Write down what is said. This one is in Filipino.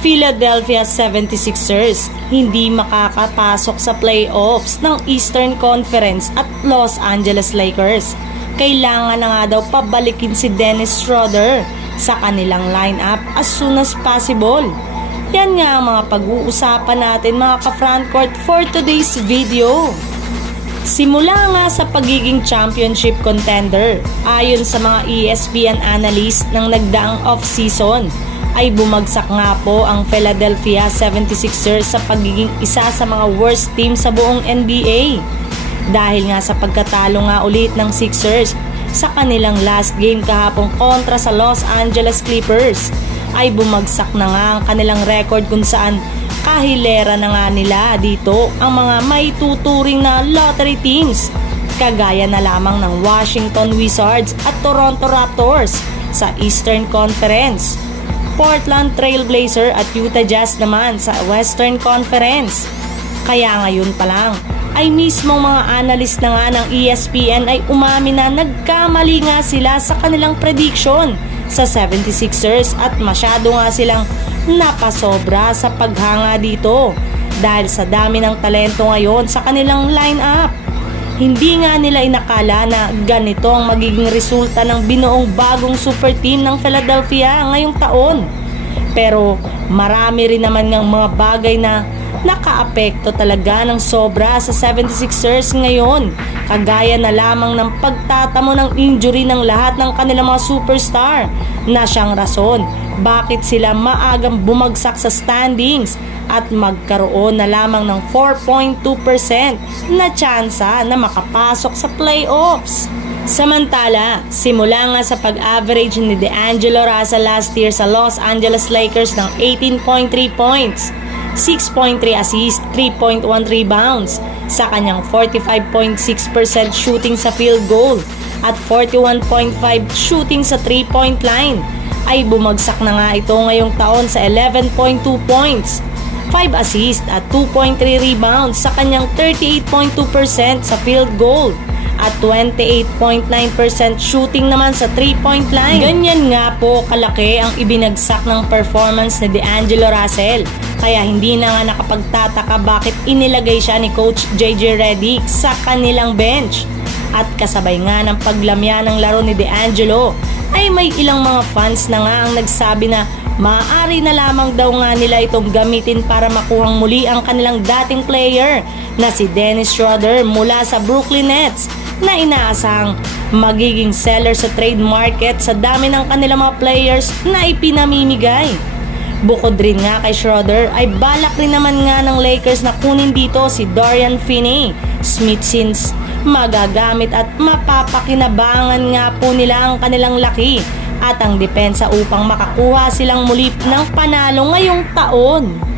Philadelphia 76ers hindi makakapasok sa playoffs ng Eastern Conference at Los Angeles Lakers. Kailangan na nga daw pabalikin si Dennis Schroeder sa kanilang lineup as soon as possible. Yan nga ang mga pag-uusapan natin mga ka-frontcourt for today's video. Simula nga sa pagiging championship contender, ayon sa mga ESPN analyst ng nagdaang off-season, ay bumagsak nga po ang Philadelphia 76ers sa pagiging isa sa mga worst team sa buong NBA. Dahil nga sa pagkatalo nga ulit ng Sixers sa kanilang last game kahapon kontra sa Los Angeles Clippers, ay bumagsak na nga ang kanilang record kung saan kahilera na nga nila dito ang mga may tuturing na lottery teams, kagaya na lamang ng Washington Wizards at Toronto Raptors sa Eastern Conference, Portland Trail Blazers at Utah Jazz naman sa Western Conference. Kaya ngayon pa lang ay mismong mga analyst na nga ng ESPN ay umamin na nagkamali nga sila sa kanilang prediction sa 76ers at masyado nga silang napasobra sa paghanga dito dahil sa dami ng talento ngayon sa kanilang lineup. Hindi nga nila inakala na ganito ang magiging resulta ng binuong bagong super team ng Philadelphia ngayong taon. Pero marami rin naman ng mga bagay na nakaapekto talaga ng sobra sa 76ers ngayon, kagaya na lamang ng pagtatamo ng injury ng lahat ng kanilang mga superstar na siyang rason bakit sila maagang bumagsak sa standings at magkaroon na lamang ng 4.2% na tsansa na makapasok sa playoffs. Samantala, simula nga sa pag-average ni D'Angelo Russell last year sa Los Angeles Lakers ng 18.3 points, 6.3 assists, 3.1 rebounds sa kanyang 45.6% shooting sa field goal at 41.5 shooting sa 3-point line, ay bumagsak na nga ito ngayong taon sa 11.2 points, 5 assists at 2.3 rebounds sa kanyang 38.2% sa field goal at 28.9% shooting naman sa 3-point line. Ganyan nga po kalaki ang ibinagsak ng performance ni D'Angelo Russell, kaya hindi na nga nakapagtataka bakit inilagay siya ni Coach JJ Redick sa kanilang bench. At kasabay nga ng paglamya ng laro ni D'Angelo ay may ilang mga fans na nga ang nagsabi na maaari na lamang daw nga nila itong gamitin para makuhang muli ang kanilang dating player na si Dennis Schroeder mula sa Brooklyn Nets, na inaasahang magiging seller sa trade market sa dami ng kanilang mga players na ipinamimigay. Bukod rin nga kay Schroeder ay balak rin naman nga ng Lakers na kunin dito si Dorian Finney-Smith since magagamit at mapapakinabangan nga po nila ang kanilang laki at ang depensa upang makakuha silang muli ng panalo ngayong taon.